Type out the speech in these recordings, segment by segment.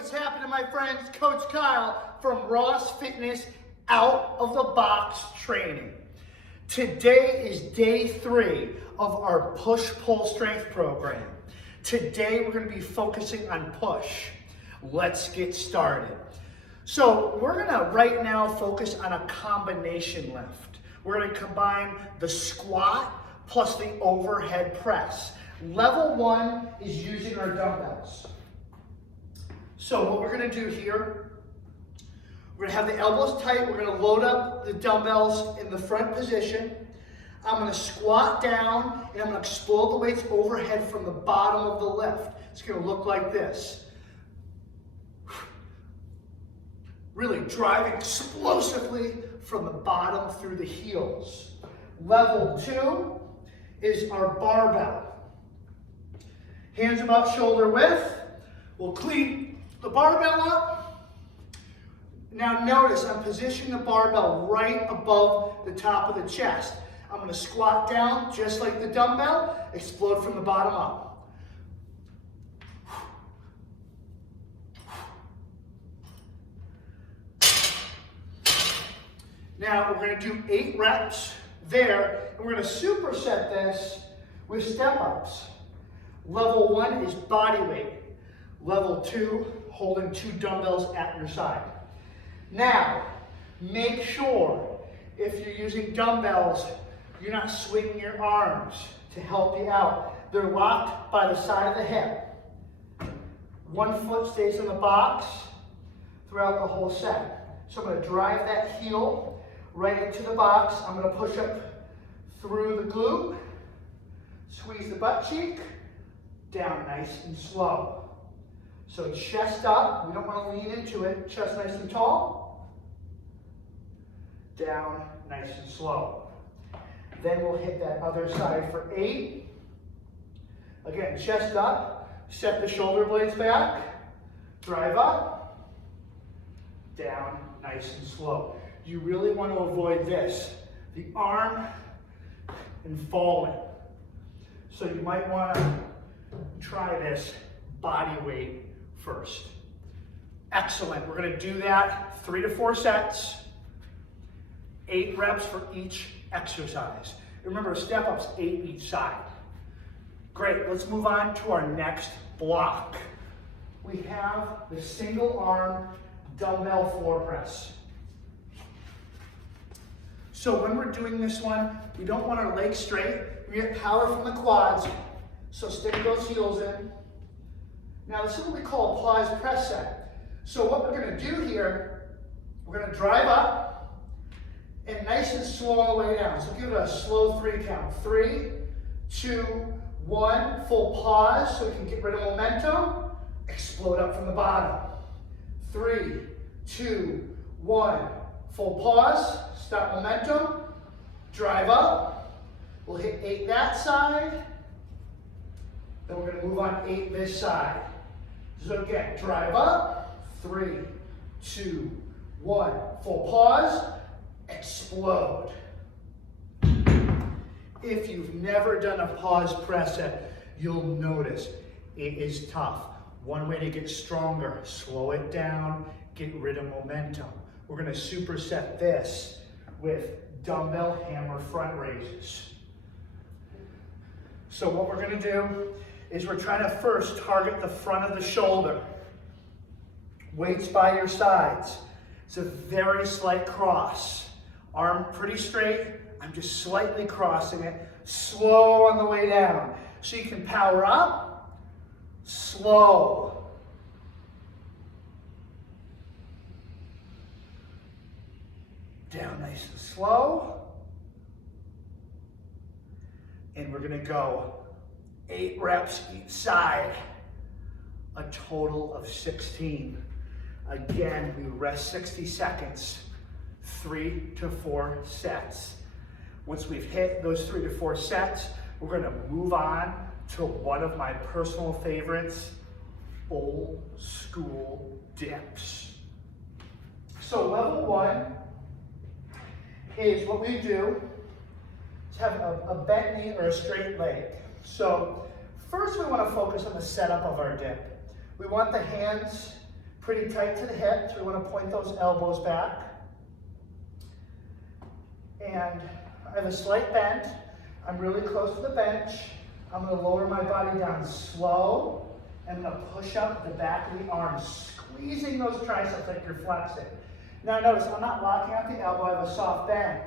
What's happening, my friends? Coach Kyle from Ross Fitness Out of the Box Training. Today is day 3 of our push-pull strength program. Today we're going to be focusing on push. Let's get started. So we're going to right now focus on a combination lift. We're going to combine the squat plus the overhead press. Level 1 is using our dumbbells. So what we're going to do here, we're going to have the elbows tight. We're going to load up the dumbbells in the front position. I'm going to squat down and I'm going to explode the weights overhead from the bottom of the lift. It's going to look like this. Really drive explosively from the bottom through the heels. Level 2 is our barbell. Hands about shoulder width. We'll clean the barbell up. Now notice I'm positioning the barbell right above the top of the chest. I'm going to squat down just like the dumbbell, explode from the bottom up. Now we're going to do 8 reps there, and we're going to superset this with step-ups. Level 1 is body weight. Level 2, holding 2 dumbbells at your side. Now, make sure if you're using dumbbells, you're not swinging your arms to help you out. They're locked by the side of the hip. One foot stays in the box throughout the whole set. So I'm going to drive that heel right into the box. I'm going to push up through the glute, squeeze the butt cheek, down nice and slow. So chest up, we don't want to lean into it, chest nice and tall, down nice and slow. Then we'll hit that other side for 8. Again, chest up, set the shoulder blades back, drive up, down nice and slow. You really want to avoid this, the arm and falling. So you might want to try this body weight first. Excellent. We're going to do that 3 to 4 sets, 8 reps for each exercise. Remember, step-ups 8 each side. Great. Let's move on to our next block. We have the single arm dumbbell floor press. So when we're doing this one, we don't want our legs straight. We get power from the quads. So stick those heels in. Now this is what we call a pause press set. So what we're going to do here, we're going to drive up and nice and slow all the way down. So give it a slow 3 count. 3, 2, 1, full pause so we can get rid of momentum. Explode up from the bottom. 3, 2, 1, full pause. Stop momentum. Drive up. We'll hit 8 that side. Then we're going to move on 8 this side. So again, drive up, 3, 2, 1, full pause, explode. If you've never done a pause press set, you'll notice it is tough. One way to get stronger, slow it down, get rid of momentum. We're going to superset this with dumbbell hammer front raises. So what we're going to do is we're trying to first target the front of the shoulder. Weights by your sides. It's a very slight cross. Arm pretty straight. I'm just slightly crossing it. Slow on the way down. So you can power up, slow. Down nice and slow. And we're going to go 8 reps each side, a total of 16. Again, we rest 60 seconds, 3 to 4 sets. Once we've hit those 3 to 4 sets, we're going to move on to one of my personal favorites, old school dips. So level 1 is what we do is have a bent knee or a straight leg. So first we want to focus on the setup of our dip. We want the hands pretty tight to the hip, so we want to point those elbows back. And I have a slight bend. I'm really close to the bench. I'm going to lower my body down slow. I'm going to push up the back of the arm, squeezing those triceps like you're flexing. Now notice, I'm not locking out the elbow, I have a soft bend.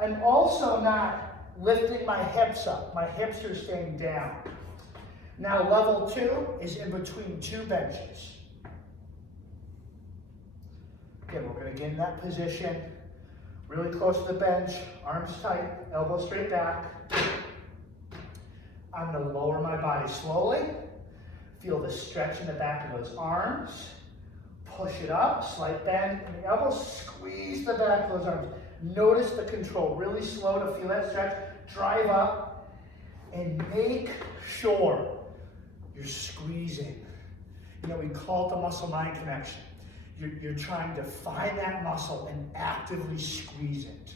I'm also not lifting my hips up. My hips are staying down. Now level 2 is in between 2 benches. Okay, we're going to get in that position, really close to the bench, arms tight, elbows straight back. I'm going to lower my body slowly. Feel the stretch in the back of those arms. Push it up, slight bend, and the elbows squeeze the back of those arms. Notice the control, really slow to feel that stretch. Drive up and make sure you're squeezing. You know, we call it the muscle-mind connection. You're trying to find that muscle and actively squeeze it.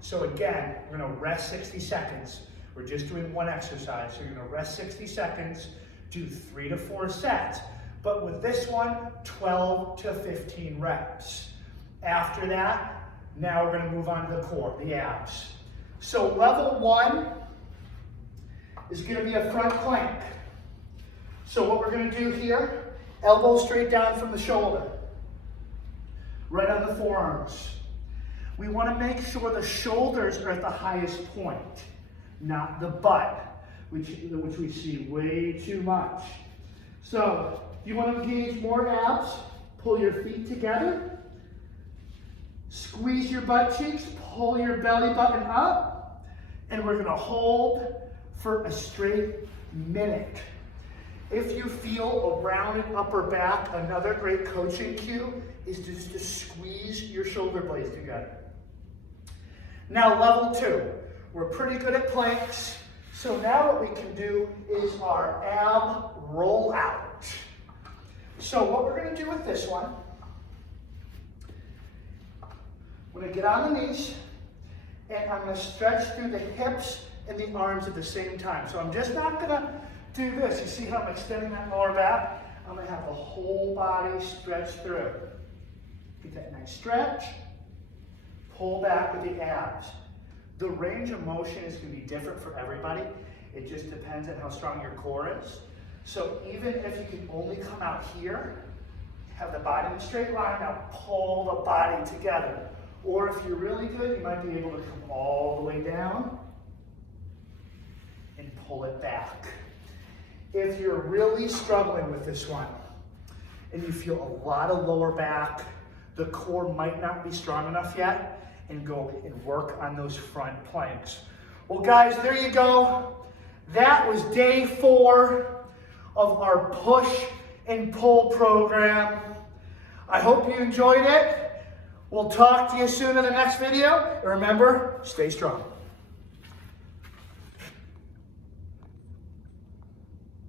So again, we're gonna rest 60 seconds. We're just doing one exercise. So you're gonna rest 60 seconds, do 3 to 4 sets. But with this one, 12 to 15 reps. After that, now we're gonna move on to the core, the abs. So level 1 is gonna be a front plank. So what we're gonna do here, elbows straight down from the shoulder, right on the forearms. We wanna make sure the shoulders are at the highest point, not the butt, which we see way too much. So you want to engage more abs, pull your feet together, squeeze your butt cheeks, pull your belly button up, and we're going to hold for a straight minute. If you feel a rounded upper back, another great coaching cue is just to squeeze your shoulder blades together. Now level 2, we're pretty good at planks, so now what we can do is our ab rollout. So what we're going to do with this one, I'm going to get on the knees, and I'm going to stretch through the hips and the arms at the same time. So I'm just not going to do this. You see how I'm extending that lower back? I'm going to have the whole body stretch through. Get that nice stretch. Pull back with the abs. The range of motion is going to be different for everybody. It just depends on how strong your core is. So even if you can only come out here, have the body in a straight line, now pull the body together. Or if you're really good, you might be able to come all the way down and pull it back. If you're really struggling with this one and you feel a lot of lower back, the core might not be strong enough yet, and go and work on those front planks. Well guys, there you go. That was day 4 of our push and pull program. I hope you enjoyed it. We'll talk to you soon in the next video. Remember, stay strong.